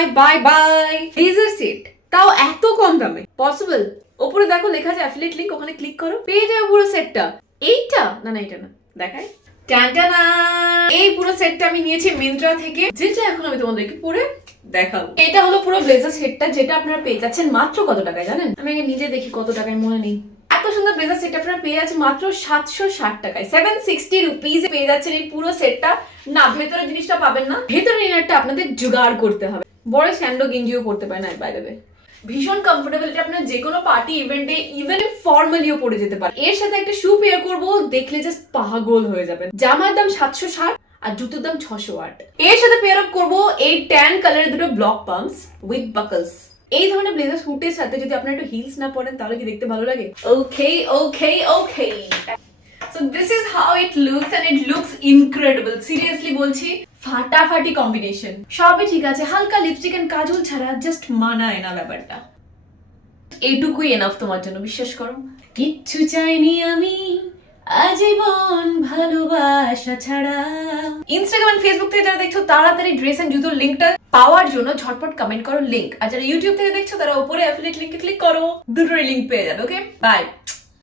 Bye bye bye. Blazer set, তাও এত কম দামে পসিবল? ওপরে দেখো লেখা আছে অ্যাফিলিয়েট লিংক, ওখানে ক্লিক করো, পেয়ে যাবে পুরো সেটটা। এইটা না না এটা না, দেখাই। টানটানা, এই পুরো সেটটা আমি নিয়েছি মিন্ত্রা থেকে, যেটা এখন আমি তোমাদেরকে পরে দেখাবো। এটা হলো পুরো ব্লেজার সেটটা, যেটা আপনারা পেয়ে যাচ্ছেন মাত্র কত টাকায় জানেন? আমি আগে নিজে দেখি কত টাকায়, মনে নেই। এত সুন্দর ব্লেজার সেট আপনারা পেয়ে যাচ্ছেন মাত্র 760 টাকায়। 760 রুপিজ পেয়ে যাচ্ছেন এই পুরো সেটটা। না, ভেতরে জিনিসটা পাবেন না, ভেতরে ইনারটা আপনাদের জোগাড় করতে হবে। বড় স্যান্ডো গেঞ্জিও পড়তে পারে না, বাই দ্য ওয়ে ভীষণ কমফোর্টেবল। এটা আপনার যে কোনো পার্টি ইভেন্টে, ইভেন ফর্মালিও পরে যেতে পারে। এর সাথে একটা শু পেয়ার করবো, দেখলে জাস্ট পাগল হয়ে যাবেন। জামার দাম 760 আর জুতোর দাম 608। এর সাথে পেয়ার আপ করবো এই ট্যান কালারের দুটো ব্লক পাম্পস উইথ বাকলস। এই ধরনের ব্লেজার স্যুটের সাথে যদি আপনারা একটু হিলস না পরেন, তাহলে কি দেখতে ভালো লাগে? Okay okay okay, so this is how it looks and it looks incredible. Seriously বলছি, ফাটাফাটি কম্বিনেশন। সবই ঠিক আছে, হালকা লিপস্টিক এন্ড কাজল ছাড়া জাস্ট মানায় না ব্যাপারটা। এইটুকুই এনাফ তোমার জন্য, বিশ্বাস করো। কিচ্ছু চাইনি আমি আজীবন ভালোবাসা ছাড়া। ইনস্টাগ্রাম এন্ড ফেসবুক থেকে যারা দেখছো, তাড়াতাড়ি ড্রেস এন্ড জুতোর লিংকটা পাওয়ার জন্য ঝটপট কমেন্ট করো লিংক। আর যারা ইউটিউব থেকে দেখছো, তারা উপরে অ্যাফিলিয়েট লিংকে ক্লিক করো, দুটোরই লিংক পেয়ে যাবে। Okay bye.